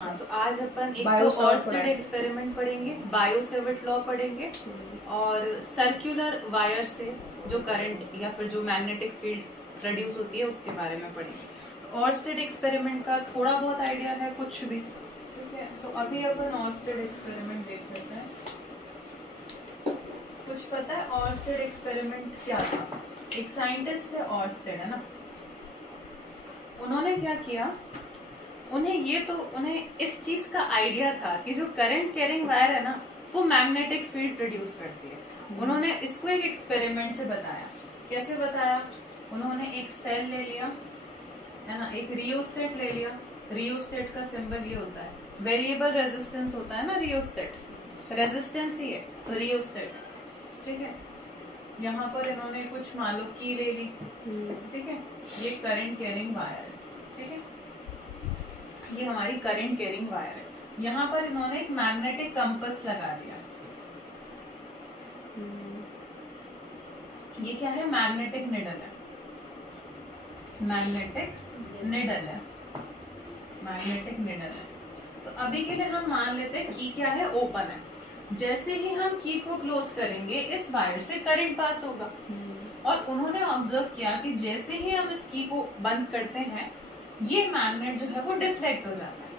हाँ, तो आज अपन एक तो ऑर्स्टेड एक्सपेरिमेंट पढ़ेंगे, बायो-सेवर्ट लॉ पढ़ेंगे और सर्कुलर वायर से जो करंट या फिर जो मैग्नेटिक फील्ड प्रोड्यूस होती है उसके बारे में पढ़ेंगे। ऑर्स्टेड एक्सपेरिमेंट का थोड़ा बहुत आइडिया है, कुछ भी, ठीक है। तो अभी अपन ऑर्स्टेड एक्सपेरिमेंट देख लेते हैं। कुछ पता है ऑर्स्टेड एक्सपेरिमेंट क्या था? एक साइंटिस्ट थे ऑर्स्टेड, है ना। उन्होंने क्या किया, उन्हें इस चीज का आइडिया था कि जो करंट कैरिंग वायर है ना वो मैग्नेटिक फील्ड प्रोड्यूस करती है। उन्होंने इसको एक एक्सपेरिमेंट से बताया। कैसे बताया? उन्होंने एक सेल ले लिया, है ना, एक रियोस्टेट ले लिया। रियोस्टेट का सिंबल ये होता है, वेरिएबल रेजिस्टेंस होता है ना, रियोस्टेट रेजिस्टेंस ही है रियोस्टेट, ठीक है। यहाँ पर इन्होंने कुछ मान लो की ले ली, ठीक है। ये करंट कैरिंग वायर है, ठीक है, ये हमारी करंट कैरिंग वायर है। यहाँ पर इन्होंने एक मैग्नेटिक कंपास लगा दिया। ये क्या है? मैग्नेटिक निडल है, मैग्नेटिक निडल है, मैग्नेटिक निडल है। तो अभी के लिए हम मान लेते हैं की क्या है? ओपन है। जैसे ही हम की को क्लोज करेंगे इस वायर से करंट पास होगा। और उन्होंने ऑब्जर्व किया कि जैसे ही हम इस की को बंद करते हैं ये मैग्नेट जो है वो डिफ्लेक्ट हो जाता है,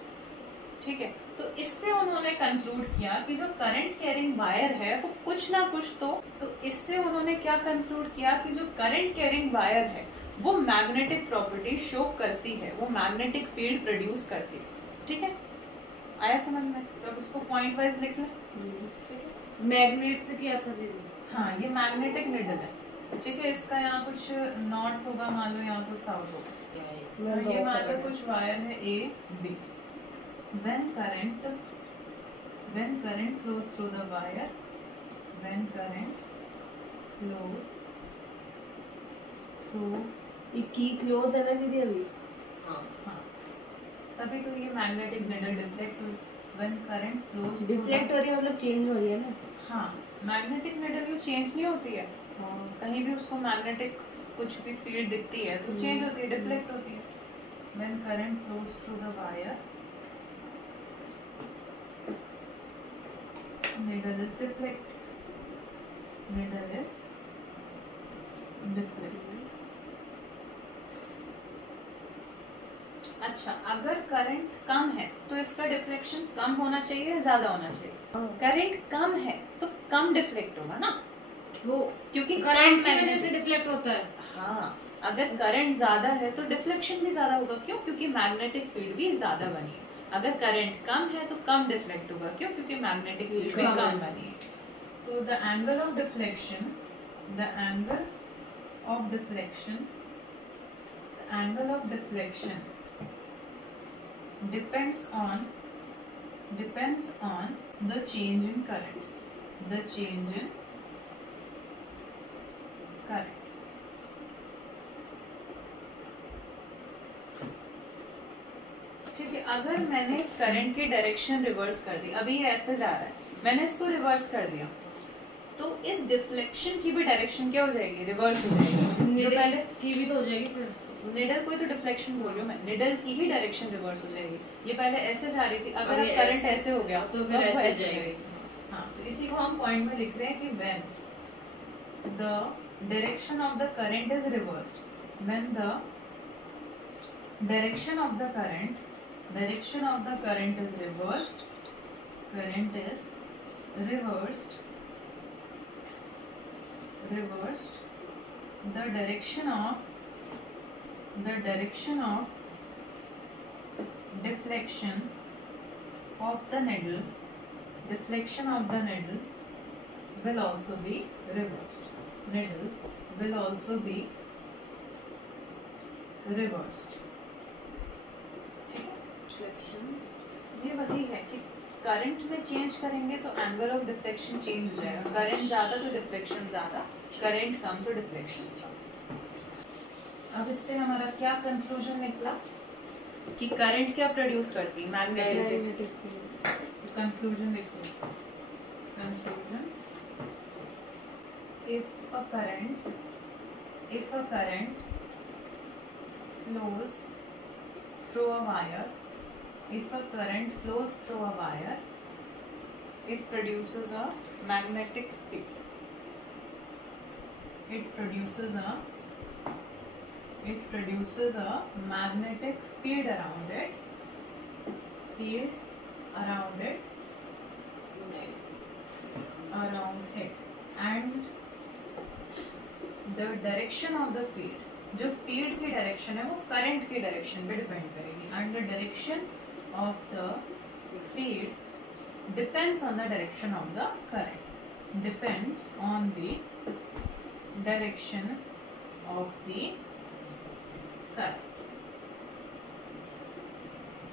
ठीक है। तो इससे उन्होंने कंक्लूड किया कि जो करंट कैरिंग वायर है वो कुछ ना कुछ तो इससे उन्होंने क्या कंक्लूड किया कि जो करंट कैरिंग वायर है वो मैग्नेटिक प्रॉपर्टी शो करती है, वो मैग्नेटिक फील्ड प्रोड्यूस करती है, ठीक है। आया समझ में? तो अब इसको पॉइंट वाइज लिख लें, ठीक है। मैग्नेट से क्या था दीदी? हाँ, ये मैग्नेटिक निडल है, ठीक है। इसका यहाँ कुछ नॉर्थ होगा, मान लो यहाँ कुछ साउथ होगा। ये मान लो कुछ वायर है A B. when current flows through the wire, when current flows through, ये की क्लोज है ना दीदी अभी? हाँ, तभी तो ये मैग्नेटिक निडल डिफ्लेक्ट हुई। when current flows डिफ्लेक्ट हो रही है मतलब चेंज हो रही है ना? हाँ, मैग्नेटिक निडल ये चेंज नहीं होती है। कहीं भी उसको मैग्नेटिक कुछ भी फील्ड दिखती है तो चेंज होती है, डिफ्लेक्ट होती है। when current flows through the wire, needle is deflect, needle is deflect। अच्छा, अगर करंट कम है तो इसका डिफ्लेक्शन कम होना चाहिए या ज्यादा होना चाहिए? करंट कम है तो कम डिफ्लेक्ट होगा ना, वो क्योंकि करंट की वजह से डिफ्लेक्ट होता है। हाँ, अगर करंट ज्यादा है तो डिफ्लेक्शन भी ज्यादा होगा। क्यों? क्योंकि मैग्नेटिक फील्ड भी ज्यादा बनी है। अगर करंट कम है तो कम डिफ्लेक्ट होगा। क्यों? क्योंकि मैग्नेटिक फील्ड भी कम बनी है। तो the angle of deflection, the angle of deflection, the angle of deflection depends on the change in current, the change in current। ठीक है, अगर मैंने इस करंट की डायरेक्शन रिवर्स कर दी, अभी ये ऐसे जा रहा है, मैंने इसको रिवर्स कर दिया तो इस डिफ्लेक्शन की भी डायरेक्शन क्या हो जाएगी? रिवर्स हो जाएगी। जो पहले की भी तो हो जाएगी फिर। निडल कोई तो डिफ्लेक्शन बोल रही हूँ मैं, निडल की ही डायरेक्शन रिवर्स हो जाएगी। ये पहले ऐसे जा रही थी, अगर करंट ऐसे हो गया तो फिर ऐसे जाएगी। हाँ, तो इसी को हम पॉइंट में लिख रहे हैं कि when the direction of the current is reversed, when the direction of the current is reversed, the direction of deflection of the needle will also be reversed. Needle will also be reversed, ठीक है। Deflection ये वही है कि current में change करेंगे तो angle of deflection change हो जाएगा। करंट ज्यादा तो डिफ्लेक्शन ज्यादा, करंट कम तो डिफ्लेक्शन कम। अब इससे हमारा क्या कंक्लूजन निकला कि करंट क्या प्रोड्यूस करती है? मैग्नेटिक। कंक्लूजन लिखो, conclusion, if a current flows through a wire if a current flows through a wire, it produces a magnetic field. It produces a magnetic field around it. And the direction of the field, जो field की direction है वो current की direction पे depend करेगी. And the direction of the field depends on the direction of the current. Depends on the direction of the current.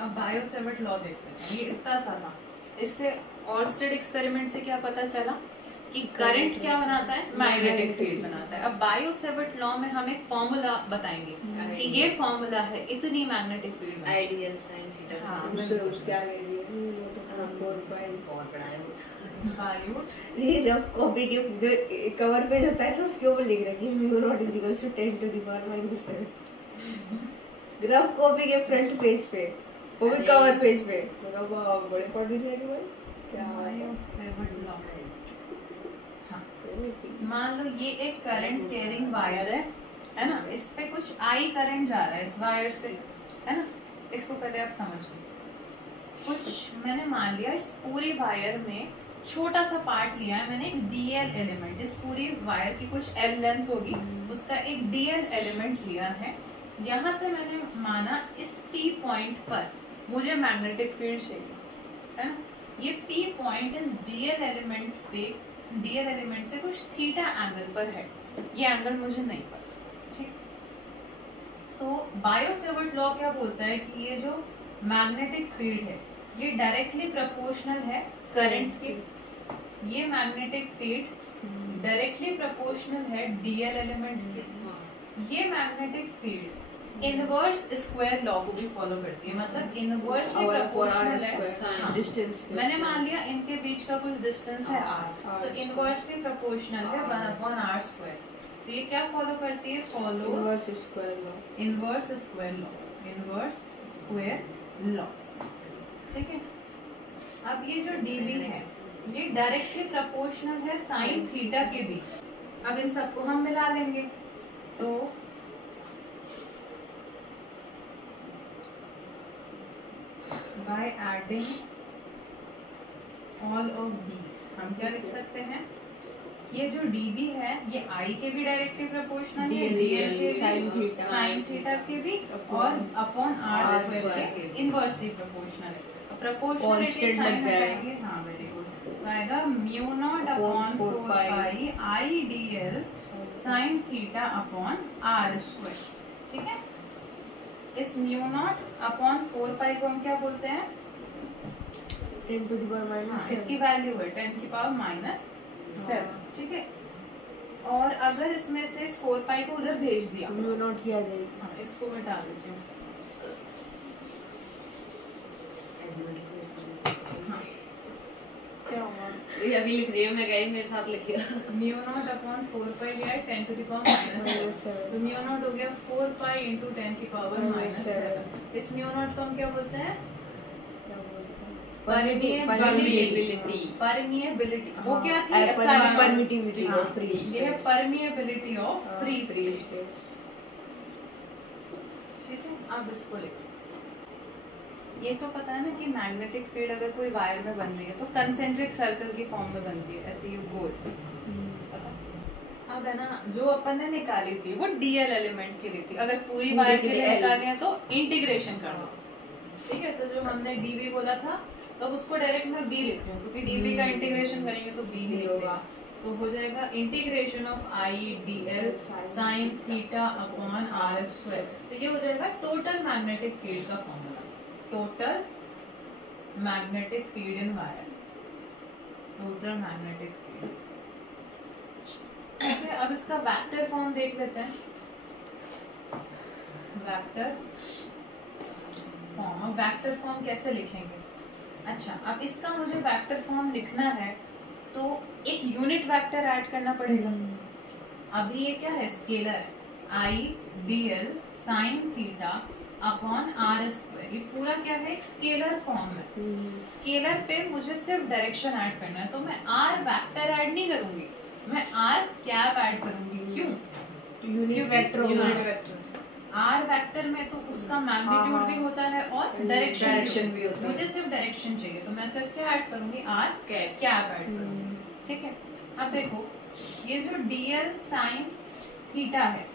अब Biot-Savart law देखते हैं. ये इतना सारा, इससे ऑर्स्टेड एक्सपेरिमेंट से क्या पता चला कि करंट क्या बनाता है, मैग्नेटिक फील्ड बनाता है. अब बायो-सेवर्ट लॉ में हम एक फॉर्मूला बताएंगे कि ये फॉर्मूला है इतनी magnetic field. Ideal sine theta. उसके आगे भी 4 पाई और बड़ा है वो. बायो ये रफ कॉपी के जो कवर पेज होता है ना उसके ऊपर लिख रखी है mu naught is equal to 10 to the power -7. Rough copy के फ्रंट पेज पे, वो भी कवर पेज पे. वाह बड़े पढ़ रही है भाई. क्या बायो-सेवर्ट लॉ. मान लो ये एक करंट कैरिंग वायर है ना. इस पे कुछ आई करंट जा रहा है इस वायर से, है ना. इसको पहले आप समझ लो. कुछ मैंने मान लिया इस पूरी वायर में छोटा सा पार्ट लिया है मैंने, एक डीएल एलिमेंट. इस पूरी वायर की कुछ एल लेंथ होगी, उसका एक डीएल एलिमेंट लिया है. यहाँ से मैंने माना इस पी पॉइंट पर मुझे मैग्नेटिक फील्ड चाहिए, है ना. ये पी पॉइंट इस डीएल एलिमेंट पे, डीएल एलिमेंट से कुछ थीटा एंगल पर है. ये एंगल मुझे नहीं पता. ठीक. तो बायो-सेवर्ट लॉ क्या बोलता है कि ये जो मैग्नेटिक फील्ड है ये डायरेक्टली प्रोपोर्शनल है करंट के. ये मैग्नेटिक फील्ड डायरेक्टली प्रोपोर्शनल है डीएल एलिमेंट के. ये magnetic field inverse square law को भी फॉलो करती है. मतलब इनवर्सली प्रोपोर्शनल है. डिस्टेंस मैंने मान लिया इनके बीच का कुछ डिस्टेंस है r, तो इनवर्सली प्रोपोर्शनल है 1/r². तो ये क्या फॉलो करती है, follow inverse square law. Inverse square law. ठीक है. अब ये जो dv है ये डायरेक्टली प्रोपोर्शनल है साइन थीटा के बीच. अब इन सबको हम मिला लेंगे तो by adding all of these हम क्या लिख सकते हैं, ये जो dB है ये I के भी डायरेक्टली प्रोपोर्शनल है, DL के भी, साइन थीटा के भी, और अपॉन r स्क्वायर के इनवर्सली प्रोपोर्शनल है. प्रोपोर्शनलिटी साइन हटाएंगे. हाँ वेरी गुड. तो आएगा mu naught upon 4 pi I dl sign theta upon r square. ठीक है. इस म्यू नॉट अपॉन 4 पाई को हम क्या बोलते हैं, 10 टू द पावर -7. इसकी वैल्यू है 10 की पावर -7. ठीक है. और अगर इसमें से इस 4 पाई को उधर भेज दिया, म्यू नॉट किया जाएगी. हाँ इसको मैं डाल देती हूँ. हाँ क्या हुआ, ये अभी लिख रही हूँ मैं, गई मेरे साथ लिखिए. म्यू नॉट अपॉन 4 पाई गया है 10 टू द पावर -7. तो म्यू नॉट हो गया 4 पाई इंटू 10 की पावर -7. इस म्यू नॉट को हम क्या बोलते हैं, परमिएबिलिटी. परमिएबिलिटी. वो क्या थी, एप्सिलॉन. परमिटिविटी ऑफ फ्री ये है space. Permeability of free free space. Space. ठीक है. अब इसको लिखो. ये तो पता है ना कि मैग्नेटिक फील्ड अगर कोई वायर में बन रही है तो कंसेंट्रिक सर्कल की फॉर्म में बनती है, ऐसे यू गोल. अब है ना जो अपन ने निकाली थी वो डीएल एलिमेंट की ली थी. अगर पूरी वायर के लिए निकालनी है तो इंटीग्रेशन कर दो. ठीक है. तो जो हमने डीवी बोला था तो उसको डायरेक्ट मैं बी लिख रही हूँ क्योंकि डीवी का इंटीग्रेशन करेंगे तो बी ही होगा. तो हो जाएगा integration of I D L sine theta upon R square. तो ये हो जाएगा टोटल मैग्नेटिक फील्ड का formula. Total magnetic field in wire. Total magnetic field. ठीक है. अब इसका वेक्टर फॉर्म देख लेते हैं. Vector form. अब वेक्टर फॉर्म कैसे लिखेंगे. अच्छा, अब इसका मुझे वेक्टर फॉर्म लिखना है तो एक यूनिट वेक्टर ऐड करना पड़ेगा. अभी ये क्या है, स्केलर है. I D L sine theta upon R square. ये पूरा क्या है, एक स्केलर फॉर्म है। स्केलर पे मुझे सिर्फ डायरेक्शन ऐड करना है, तो मैं आर वेक्टर ऐड नहीं करूंगी, मैं आर कैप ऐड करूंगी। क्यों? यूनिट वेक्टर यूनिट होगा। वेक्टर आर वेक्टर में तो उसका मैग्नीट्यूड भी होता है और डायरेक्शन भी होता है। मुझे सिर्फ डायरेक्शन चाहिए, तो मैं सिर्फ क्या ऐड करूंगी, आर कैप कैप ऐड करूंगी। ठीक है, अब देखो ये जो dl साइन थीटा है,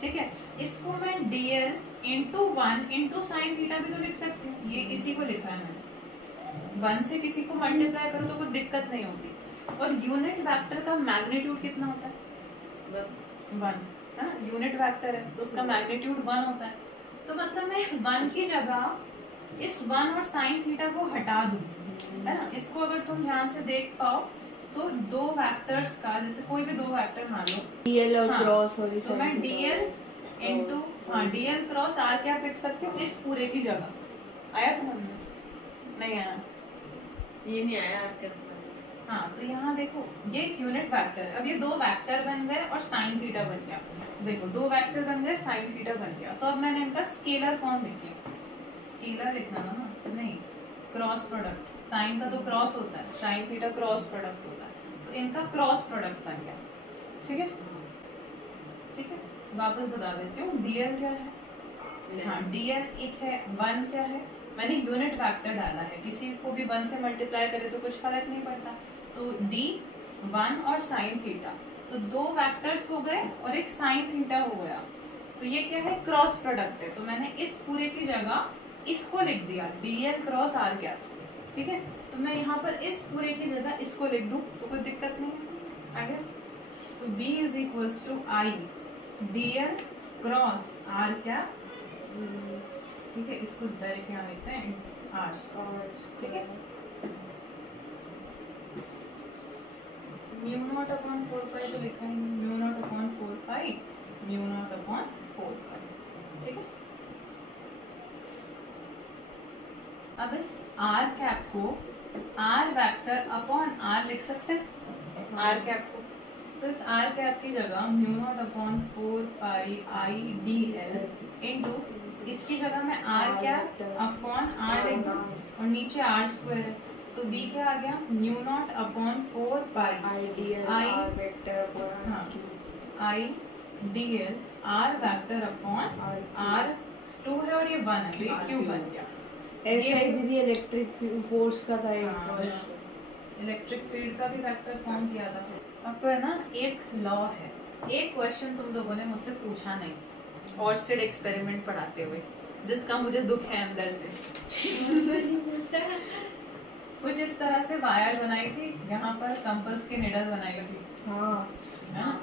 ठीक है, इसको मैं dl into 1 into sine theta भी तो लिख सकती हूँ। ये इसी को लिखा है मैंने, 1 से किसी को मल्टीप्लाई करो तो कोई दिक्कत नहीं होती। और यूनिट वेक्टर का मैग्नीट्यूड कितना होता है, 1 है ना, यूनिट वेक्टर है तो उसका मैग्नीट्यूड 1 होता है। तो मतलब मैं इस 1 की जगह इस 1 और साइन थीटा को हटा दूं, है ना। इसको अगर तुम ध्यान से देख पाओ तो दो वेक्टर्स का, जैसे कोई भी दो वेक्टर मान लो, डीएल और हाँ, क्रॉस और तो मैं dl into dl cross r क्या लिख सकती हूँ इस पूरे की जगह। आया समझ में? नहीं आया? ये नहीं आया आर कैप। हाँ, तो यहाँ देखो ये एक यूनिट वेक्टर है। अब ये दो वेक्टर बन गए और साइन थीटा बन गया। देखो दो वेक्टर बन गए, साइन थीटा बन गया। तो अब मैंने इनका स्केलर फॉर्म लिख दिया। स्केलर लिखना था ना, नहीं, क्रॉस प्रोडक्ट। साइन का तो क्रॉस होता है, साइन थीटा क्रॉस प्रोडक्ट होता है, तो इनका क्रॉस प्रोडक्ट बन गया। ठीक है, ठीक है, वापस बता देती हूँ। dl क्या है, हाँ dl एक है, 1 क्या है, मैंने यूनिट वेक्टर डाला है, किसी को भी 1 से मल्टीप्लाई करे तो कुछ फर्क नहीं पड़ता। तो d 1 और साइन थीटा, तो दो वेक्टर्स हो गए और एक साइन थीटा हो गया। तो ये क्या है, क्रॉस प्रोडक्ट है। तो मैंने इस पूरे की जगह इसको लिख दिया, dl क्रॉस r क्या। ठीक है, तो मैं यहाँ पर इस पूरे की जगह इसको लिख दूं तो कोई दिक्कत नहीं है। आगे तो b is equals to I dl cross r क्या। ठीक है, इसको डायरेक्ट यहाँ लिखते हैं r। ठीक है, म्यू नॉट अपॉन 4 पाई तो लिखा ही नहीं, म्यू नॉट अपॉन 4 पाई, म्यू नॉट अपॉन 4 पाई। ठीक है, अब इस r कैप को r वेक्टर अपॉन r लिख सकते हैं, r कैप को। तो इस r कैप की जगह mu naught upon 4 pi I D L into इसकी जगह मैं r कैप अपॉन r लिख दूं और नीचे r स्क्वायर है, तो b क्या आ गया, mu naught upon 4 pi I d l I- r vector upon हाँ, I D l r vector upon r 2 है और ये 1 है, तो ये क्यूब बन गया। ऐसा ही दीदी इलेक्ट्रिक फोर्स का था एक। इलेक्ट्रिक फील्ड का भी वेक्टर फॉर्म किया था। अब है ना, एक लॉ है, एक क्वेश्चन तुम लोगों ने मुझसे पूछा नहीं ऑर्स्टेड एक्सपेरिमेंट पढ़ाते हुए, जिसका मुझे दुख है अंदर से। कुछ इस तरह से वायर बनाई थी, यहाँ पर कंपास की निडल बनाई थी, हाँ है ना।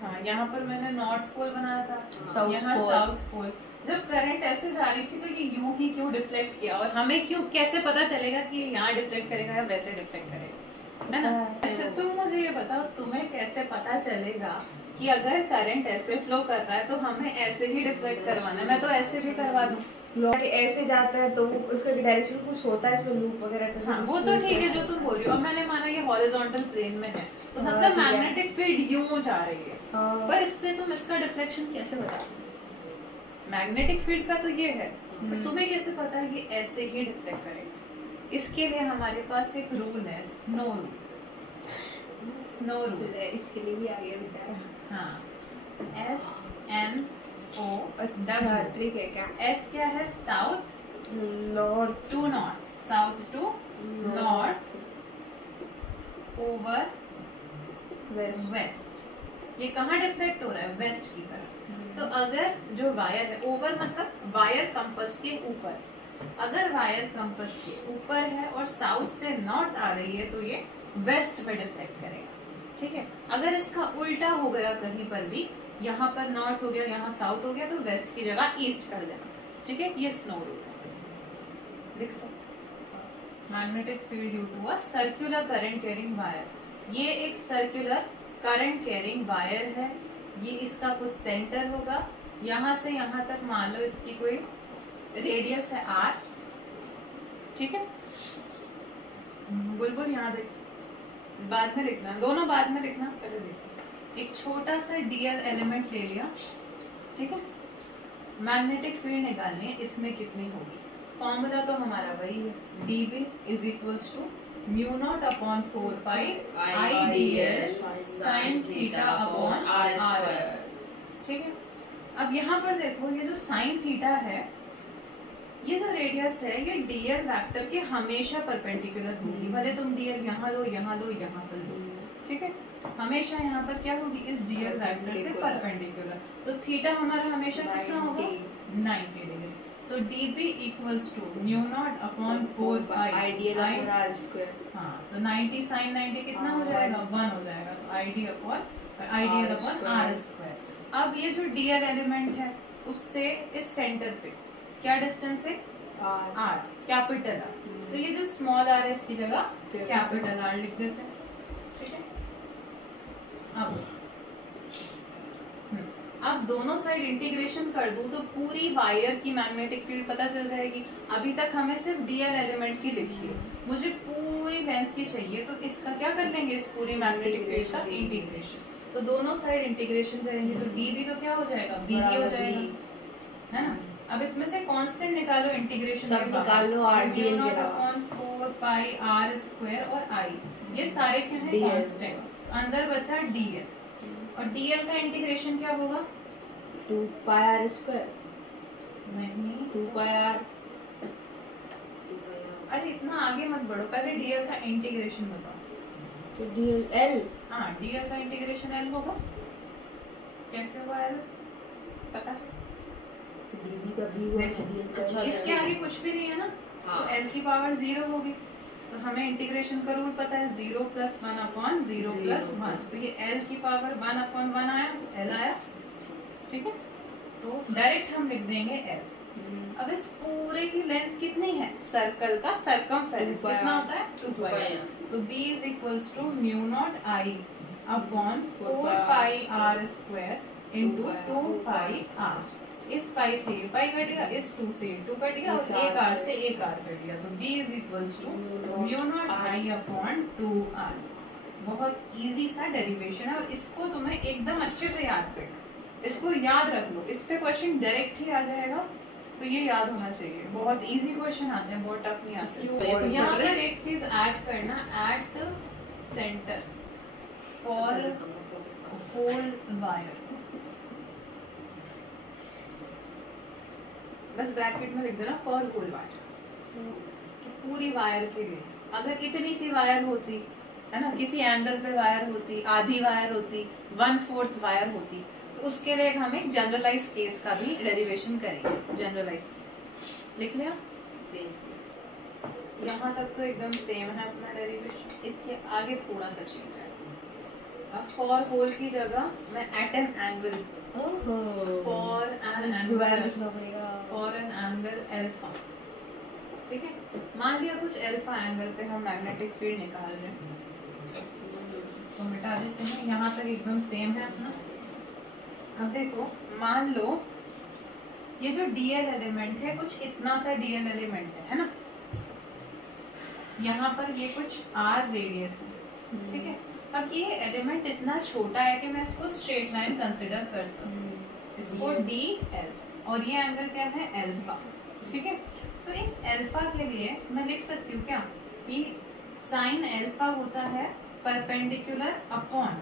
हाँ, यहाँ पर मैंने नॉर्थ पोल बनाया था, South यहाँ pole। South pole. जब करंट ऐसे जा रही थी तो ये यूं ही क्यों डिफ्लेक्ट किया, और हमें क्यों, कैसे पता चलेगा कि यहाँ डिफ्लेक्ट करेगा या वैसे डिफ्लेक्ट करेगा, है ना। अच्छा, तुम मुझे ये बताओ, तुम्हें कैसे पता चलेगा कि अगर करंट ऐसे फ्लो कर रहा है तो हमें ऐसे ही डिफ्लेक्ट करवाना है, मैं तो ऐसे भी करवा दूं। लॉक ऐसे जाता है तो वो उसका डायरेक्शन कुछ होता है इसमें लूप वगैरह का। हाँ, वो तो ठीक है जो तुम बोल रही हो। अब मैंने माना ये हॉरिजॉन्टल प्लेन में है, तो हाँ, मतलब ठीक है। मैग्नेटिक फील्ड यूं जा रही है, हाँ। पर इससे तुम इसका डिफ्लेक्शन कैसे बता। मैग्नेटिक फील्ड का तो ये है, पर तुम्हें कैसे पता है ये ऐसे ही डिफ्लेक्ट करेगा। इसके लिए हमारे पास एक रूल है, स्नो रूल। स्नो रूल, इसके लिए भी आ गया बेचारा। हाँ, SNO। अच्छा ट्रिक है क्या? S क्या है, south north to north, south to north over west. West. ये कहाँ डिफ्लेक्ट हो रहा है, वेस्ट की तरफ। तो अगर जो वायर है, ओवर मतलब वायर कंपास के ऊपर, अगर वायर कंपास के ऊपर है और साउथ से नॉर्थ आ रही है तो ये वेस्ट में डिफ्लेक्ट करेगा। ठीक है, अगर इसका उल्टा हो गया कहीं पर भी, यहाँ पर नॉर्थ हो गया, यहाँ साउथ हो गया, तो वेस्ट की जगह ईस्ट कर देना। ठीक है, ये स्नो रूल है। लिख लो, magnetic field due to a circular current carrying wire. ये एक सर्कुलर करंट कैरिंग वायर है, ये इसका कुछ सेंटर होगा, यहाँ से यहाँ तक मान लो इसकी कोई रेडियस है r। ठीक है, बुलबुल यहाँ देख, बाद में लिखना, दोनों बाद में लिखना, पहले देखो। एक छोटा सा dl एलिमेंट ले लिया, ठीक है, मैग्नेटिक फील्ड निकालनी है, इसमें कितनी होगी? फॉर्मूला तो हमारा वही है, dB is equals to mu naught upon 4 pi IDL sin theta upon r square. ठीक है, अब यहाँ पर देखो ये जो साइन थीटा है, ये जो रेडियस है, ये डीएल वेक्टर के हमेशा परपेंडिकुलर होगी, भले तुम डीएल यहाँ लो, यहाँ लो, यहाँ पर लो। ठीक है, हमेशा यहाँ पर क्या होगी? इस डीएल वेक्टर से परपेंडिकुलर। तो थीटा हमारा हमेशा कितना होगा? 90 डिग्री। तो dB equals to mu naught upon 4 pi ideal upon r square. हाँ, तो 90 sin 90 कितना हो जाएगा? 1 हो जाएगा। तो आइडियल अपॉन r स्क्वायर। अब ये जो डीएल एलिमेंट है, उससे इस सेंटर पे क्या डिस्टेंस है? r, capital R। तो ये जो स्मॉल r है, इसकी जगह कैपिटल R लिख देते हैं। ठीक है, अब दोनों साइड इंटीग्रेशन कर दूं तो पूरी वायर की मैग्नेटिक फील्ड पता चल जाएगी। अभी तक हमें सिर्फ डीएल एलिमेंट की लिखी है, मुझे पूरी लेंथ की चाहिए, तो इसका क्या कर लेंगे? इस पूरी मैग्नेटिक फील्ड का इंटीग्रेशन। तो दोनों साइड इंटीग्रेशन करेंगे तो dB तो क्या हो जाएगा? BD हो जाएगा, है ना। अब इसमें से कांस्टेंट निकालो, इंटीग्रेशन सब निकाल लो, RDL के अपॉन 4 पाई r स्क्वायर और I, ये सारे क्या है? कांस्टेंट। अंदर बचा dl, और dl का इंटीग्रेशन क्या होगा? 2 पाई r स्क्वायर। नहीं, 2 पाई r। अरे इतना आगे मत बढ़ो, पहले dl का इंटीग्रेशन बताओ। तो dl l। हाँ, dl का इंटीग्रेशन l होगा। कैसे होगा l? पता है? dB का b होगा, dl का। अच्छा, इसके आगे कुछ भी नहीं है ना, हाँ। तो l की पावर 0 होगी। तो हमें इंटीग्रेशन का रूल पता है, 0 + 1 अपॉन 0 + 1। तो ये l की पावर 1 अपॉन 1 आया, तो l आया। ठीक है, तो डायरेक्ट हम लिख देंगे l। अब इस पूरे की लेंथ कितनी है? सर्कल का सरकमफेरेंस कितना होता है? 2 पाई। तो b is equals to mu naught I upon 4 pi r square into 2 pi r। इस पाई से ये पाई कट गया, इस 2 से 2 कट गया, और एक r से एक r कट गया। तो b is equals to mu naught I upon 2r। बहुत इजी सा डेरिवेशन है, और इसको तुम्हें एकदम अच्छे से याद करना, इसको याद रख लो, इस पे क्वेश्चन डायरेक्ट ही आ जाएगा। तो ये याद होना चाहिए, बहुत इजी क्वेश्चन आते हैं, बहुत टफ नहीं आते। तो यहाँ पर एक चीज ऐड करना, at centre for whole wire, बस ब्रैकेट में लिख देना फॉर होल वायर। पूरी वायर के लिए अगर इतनी सी वायर होती है ना, किसी एंगल पे वायर होती, आधी वायर होती, 1/4 वायर होती, तो उसके लिए हम एक जनरलाइज केस का भी डेरिवेशन करेंगे। जनरलाइज केस लिख लिया, यहाँ तक तो एकदम सेम है अपना डेरिवेशन, इसके आगे थोड़ा सा चेंज है। अब फॉर होल की जगह मैं at an angle, for an angle alpha. ठीक है, मान लिया कुछ अल्फा एंगल पे हम मैग्नेटिक फील्ड निकाल रहे हैं, इसको मिटा देते हैं, यहाँ तक एकदम सेम है अपना। अब देखो, मान लो ये जो डीएल एलिमेंट है, कुछ इतना सा डीएल एलिमेंट है ना, यहाँ पर ये कुछ आर रेडियस है। ठीक है, अब ये एलिमेंट इतना छोटा है कि मैं इसको स्ट्रेट लाइन कंसिडर कर सकती, इसको डी एल, और ये एंगल क्या है? अल्फा। ठीक है, तो इस अल्फा के लिए मैं लिख सकती हूँ क्या कि साइन अल्फा होता है परपेंडिकुलर अपॉन,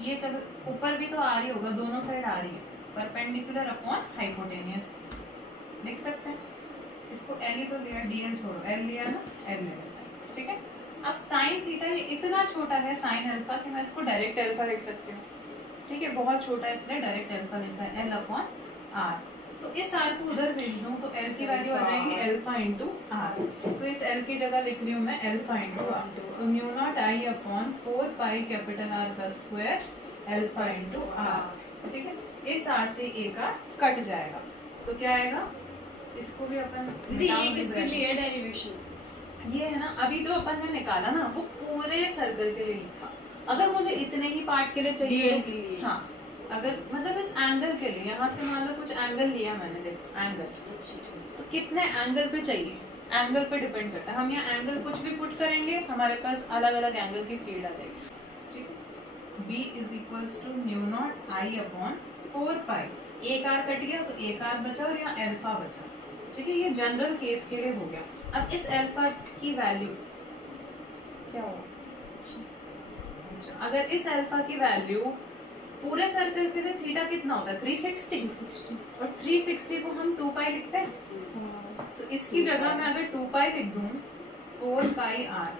ये चलो ऊपर भी तो आ रही होगा, दोनों साइड आ रही है, परपेंडिकुलर अपॉन हाइपोटेनियस लिख सकते हैं। इसको एल ही तो लिया, डी एल छोड़ो, एल लिया ना, एल ले लेते हैं। ठीक है, अब साइन थीटा ये इतना छोटा है साइन अल्फा कि मैं इसको डायरेक्ट अल्फा लिख सकती हूँ। ठीक है, बहुत छोटा है इसलिए डायरेक्ट अल्फा लिखा है, एल अपॉन आर। तो इस आर को उधर भेज दूं तो एल की वैल्यू आ जाएगी अल्फा इंटू आर। तो इस एल की जगह लिख रही हूँ मैं अल्फा इंटू आर। तो mu naught I upon 4 pi capital R का स्क्वायर अल्फा इंटू आर। ठीक है, इस आर से एक आर कट जाएगा, तो क्या आएगा? इसको भी अपन किसके लिए डेरिवेशन? ये है ना, अभी तो अपन ने निकाला ना, वो पूरे सर्कल के लिए लिखा। अगर मुझे इतने ही पार्ट के लिए चाहिए, हाँ, अगर मतलब इस एंगल के लिए, यहाँ से मान लो कुछ एंगल लिया मैंने, देखो एंगल, तो कितने एंगल पे चाहिए, एंगल पे डिपेंड करता है। हम यहाँ एंगल कुछ भी पुट करेंगे, हमारे पास अलग अलग एंगल की फील्ड आ जाएगी। ठीक है, B is equals to mu naught I upon 4 pi, एक आर कट गया तो एक आर बचा और यहाँ अल्फा बचा। ठीक है, ये जनरल केस के लिए हो गया। अब इस अल्फा की वैल्यू क्या होगा? अगर इस अल्फा की वैल्यू पूरे सर्कल के लिए थीटा कितना होता है? 360 और 360 को हम 2 पाई लिखते हैं। तो इसकी जगह मैं अगर 2 पाई लिख दूं 4 पाई आर,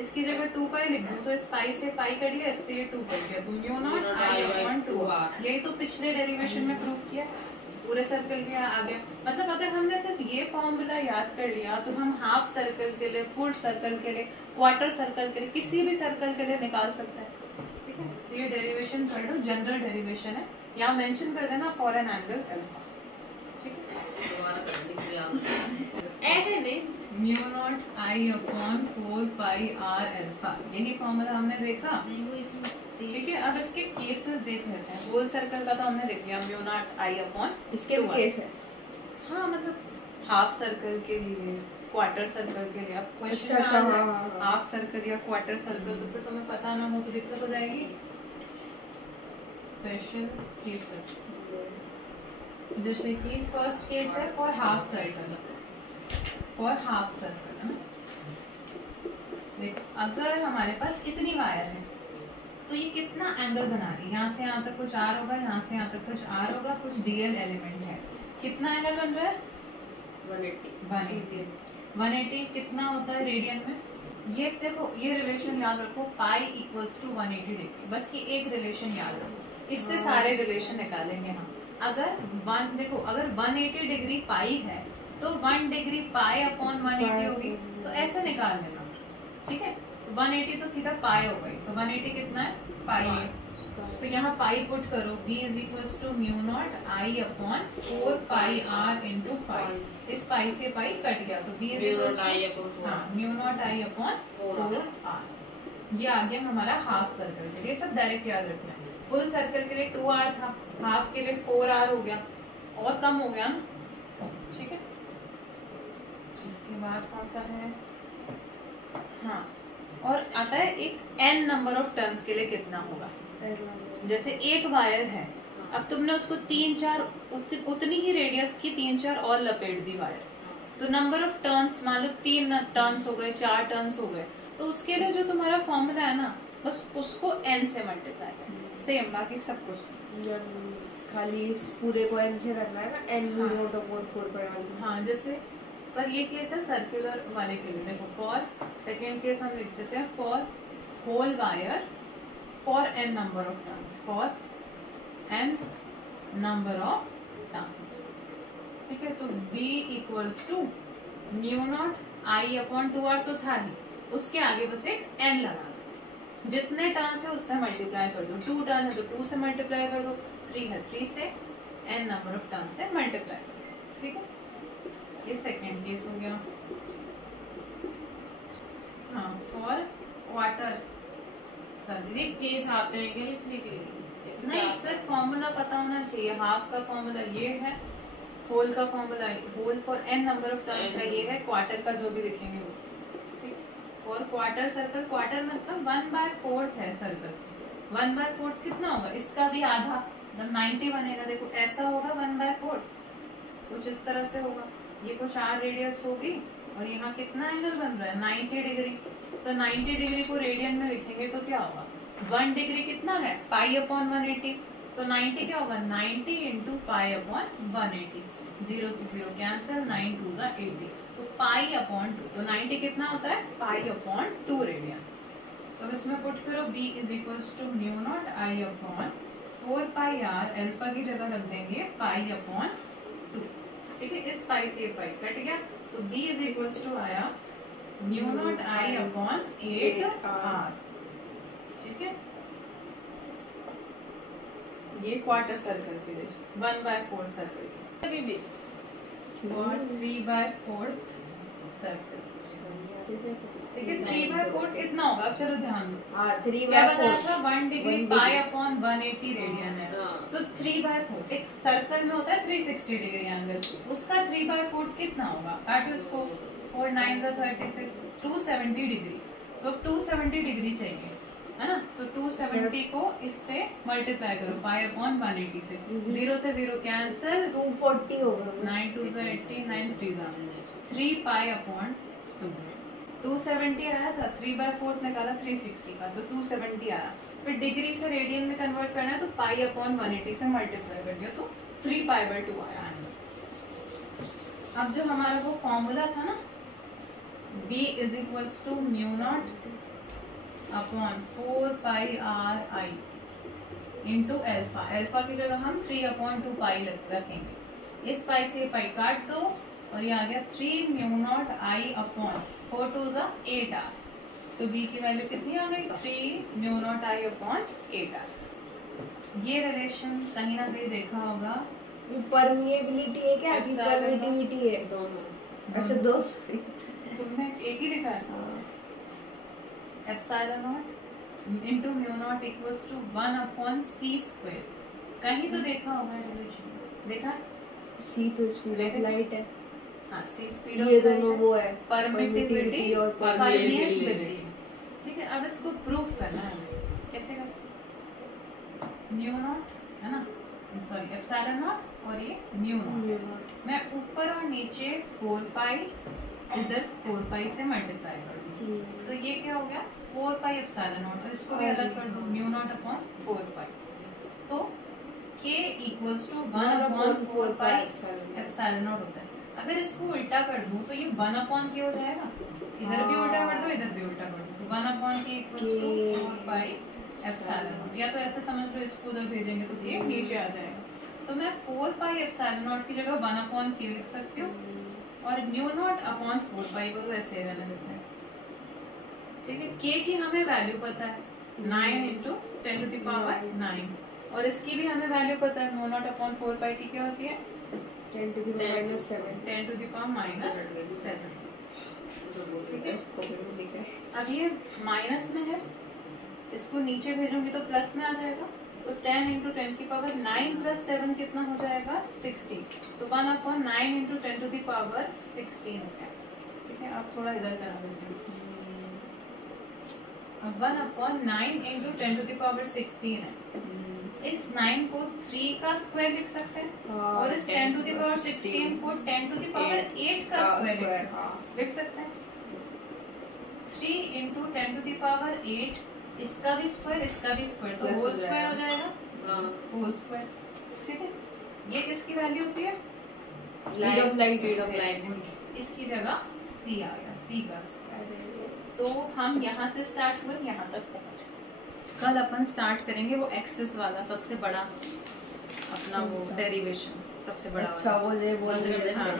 इसकी जगह 2 पाई लिख दूं तो इस पाई से पाई कट गया, इससे ये 2 कट गया, तो mu naught I upon 2r। यही तो पिछले डेरिवेशन में प्रूफ किया, पूरे सर्कल के आ गया। मतलब अगर हमने सिर्फ ये फॉर्मूला याद कर लिया तो हम हाफ सर्कल के लिए, फुल सर्कल के लिए, क्वार्टर सर्कल के लिए, किसी भी सर्कल के लिए निकाल सकते हैं। ठीक है, तो ये डेरिवेशन कर लो, जनरल डेरिवेशन है, यहाँ मेंशन कर देना फॉर एन एंगल अल्फा। ठीक है, ऐसे नहीं, mu naught I upon 4 pi R alpha, यही फॉर्मूला हमने देखा। ठीक है, अब इसके केसेस देख लेते हैं। होल सर्कल का तो हमने देख लिया, म्यू नॉट आई अपॉन, इसके भी केस है। हाँ मतलब हाफ सर्कल के लिए, क्वार्टर सर्कल के लिए। अब क्वेश्चन अच्छा, में आ जाए हाँ। हाफ सर्कल या क्वार्टर सर्कल, तो फिर तुम्हें पता ना हो तो दिक्कत हो जाएगी। स्पेशल केसेस, जैसे कि फर्स्ट केस है for half circle, for half circle है ना। देख, अगर हमारे पास इतनी वायर है तो ये कितना एंगल बना रही है? यहाँ से यहाँ तक कुछ आर होगा, यहाँ से यहाँ तक कुछ आर होगा, कुछ डीएल एलिमेंट है। कितना एंगल बन रहा है? 180। 180 कितना होता है रेडियन में? ये देखो, ये रिलेशन याद रखो, पाई इक्वल्स टू 180 डिग्री। बस ये एक रिलेशन याद रखो, इससे सारे रिलेशन निकालेंगे हम। अगर देखो, अगर 180 डिग्री पाई है तो 1 डिग्री पाई अपॉन 180 होगी, तो ऐसे निकाल लेना। ठीक है, तो 180 तो सीधा पाई हो गई, तो 180 कितना है? पाई है। तो यहाँ पाई पुट करो, b is equals to mu naught I upon 4 pi R into pi. इस पाई से पाई कट गया, तो b is equals to mu naught I upon 4 R. ये आ गया हमारा हाफ सर्कल के लिए। सब डायरेक्ट याद रखना है। फुल सर्कल के लिए 2 आर था, हाफ के लिए 4 आर हो गया, और कम हो गया ना। ठीक है, इसके बाद कौन सा है? हाँ, और आता है एक n नंबर ऑफ टर्न्स के लिए कितना होगा। जैसे एक वायर है, अब तुमने उसको 3-4 उतनी ही रेडियस की 3-4 और लपेट दी वायर, तो नंबर ऑफ टर्न्स मान लो 3 टर्न्स हो गए, 4 टर्न्स हो गए, तो उसके लिए जो तुम्हारा फॉर्मूला है ना, बस उसको n से मल्टीप्लाई करना, सेम बाकी सब कुछ। खाली इस पूरे को n से करना है ना, n म्यू नॉट अपॉन 4 पाई। हाँ, जैसे पर ये केस है सर्कुलर वाले के लिए। देखो, फॉर सेकेंड केस हम लिख देते हैं for whole wire for n number of turns, for n number of turns. ठीक है, तो b equals to mu naught I upon 2r तो था ही, उसके आगे बस एक n लगा दो, जितने टर्न्स है उससे मल्टीप्लाई कर दो। 2 टर्न है तो 2 से मल्टीप्लाई कर दो, 3 है 3 से n नंबर ऑफ टर्न से मल्टीप्लाई कर दो। ठीक है, ये सेकेंड केस हो गया। हाँ, फॉर क्वार्टर सर्कल केस आते हैं क्या लिखने के लिए? नहीं, सिर्फ फॉर्मूला पता होना चाहिए। हाफ का फॉर्मूला ये है, होल का formula, whole for n number of turns का ये है, क्वार्टर का जो भी लिखेंगे वो। ठीक, फॉर क्वार्टर सर्कल, क्वार्टर मतलब 1/4 है सर्कल। 1/4 कितना होगा? इसका भी आधा, 90 बनेगा। देखो ऐसा होगा 1/4, कुछ इस तरह से होगा। ये कुछ r रेडियस होगी और यहाँ कितना एंगल बन रहा है? 90 डिग्री। तो 90 डिग्री को रेडियन में लिखेंगे तो क्या होगा? 1 डिग्री कितना है? Pi upon 180। तो 90 क्या होगा? 90 इंटू पाई अपॉन 180। 0 से 0 कैंसिल, 9 2 जा 80, तो पाई अपॉन 2। तो 90 कितना होता है? Pi upon 2 radian. तो इसमें पुट करो b is equals to mu naught I upon 4 pi R, alpha की जगह रख देंगे पाई अपॉन 2। ठीक है, इस पाई से पाई कट गया, तो b इज इक्वल्स टू आया mu naught I upon 8r। ठीक है, ये क्वार्टर सर्कल के लिए 1/4 सर्कल के अभी भी और 3/4 सर्कल। ठीक है, 3/4 कितना होगा? अब चलो ध्यान दो। हाँ, 3/4 क्या बताया था? 1 डिग्री पाई अपॉन 180 रेडियन है। हाँ। तो 3/4 एक सर्कल में होता है 360 डिग्री एंगल, उसका 3/4 कितना होगा? काटो उसको, 4 9 36, 270 डिग्री। तो 270 डिग्री चाहिए, है ना। तो 270 को इससे मल्टीप्लाई करो पाई अपॉन 180 से, 0 से 0 कैंसिल, 240 होगा 9 2 से 80, 9 3 जा 3 पाई अपॉन 2। 270 आया था, 3/4 निकाला 360 का, तो 270 आया। फिर डिग्री से रेडियन में कन्वर्ट करना है तो पाई अपॉन 180 से मल्टीप्लाई कर दिया तो 3π/2 आया। अब जो हमारा वो फॉर्मूला था ना, B is equals to mu naught upon 4πRI into alpha. Alpha की जगह हम 3/2 पाई रखेंगे। इस पाई से पाई काट दो और ये आ गया 3 mu naught I upon 4 2 8R। तो B की वैल्यू कितनी आ गई? 3 mu naught I upon 8R। ये रिलेशन कहीं ना कहीं देखा होगा। परमिएबिलिटी है क्या? परमिटिविटी है? दोनों। अच्छा दो। तुमने एक ही लिखा है। Epsilon naught into mu naught equals to 1 upon c square. कहीं तो देखा होगा रिलेशन, देखा? c तो स्पीड ऑफ लाइट है। हाँ, c स्पीड ये दोनों वो है परमिटिविटी और परमिएबिलिटी। ठीक है, अब इसको प्रूव करना है। कैसे कर? म्यू नॉट है ना, सॉरी एप्सिलॉन नॉट और ये म्यू नॉट। मैं ऊपर और नीचे 4 पाई, इधर 4 पाई से मल्टीप्लाई कर दूं तो ये क्या हो गया? 4 पाई एप्सिलॉन नॉट, और इसको भी अलग कर दो, म्यू नॉट अपॉन 4 पाई। तो k equals to 1 upon 4 pi epsilon naught होता है। अगर इसको उल्टा कर दूं तो ये 1 अपॉन k हो जाएगा। इधर भी उल्टा कर दो, इधर भी उल्टा कर दो, तो 1 upon k equals to 4 pi epsilon naught. या तो ऐसे समझ लो, इसको उधर भेजेंगे तो k नीचे आ जाएगा। तो मैं 4 पाई एप्सिलॉन नॉट की जगह 1 अपॉन k लिख सकती हूँ, और म्यू नॉट अपॉन 4 पाई को तो ऐसे रहने देते हैं। ठीक है, k की हमें वैल्यू पता है 9 इंटू 10 टू द पावर 9, और इसकी भी हमें वैल्यू पता है। म्यू नॉट अपॉन 4 पाई की क्या होती है? 10 to the power -7। 10 to the power -7। ठीक है, अब ये माइनस में है, इसको नीचे भेजूंगी तो प्लस में आ जाएगा। तो 10 इंटू 10 की पावर 9 प्लस 7 कितना हो जाएगा? 16। तो 1 upon 9 into 10 to the power 16 हो गया। ठीक है, अब थोड़ा इधर करा देते हैं। अब 1 upon 9 into 10 to the power 16 है। इस 9 को 3 का स्क्वायर लिख सकते हैं, और इस 10 टू द पावर 16 को 10 टू द पावर 8 का स्क्वायर लिख सकते हैं। 3 इंटू 10 टू द पावर 8, इसका भी स्क्वायर, इसका भी स्क्वायर, तो होल स्क्वायर हो जाएगा। Whole square. ठीक है, ये किसकी वैल्यू होती है? Speed of light. Speed of light. इसकी जगह c आ गया, c का स्क्वायर। तो हम यहाँ से स्टार्ट हुए, यहाँ तक पहुँच गए। कल अपन स्टार्ट करेंगे वो एक्सेस वाला, सबसे बड़ा अपना वो डेरिवेशन, सबसे बड़ा अच्छा वो वाला। बोल हाँ,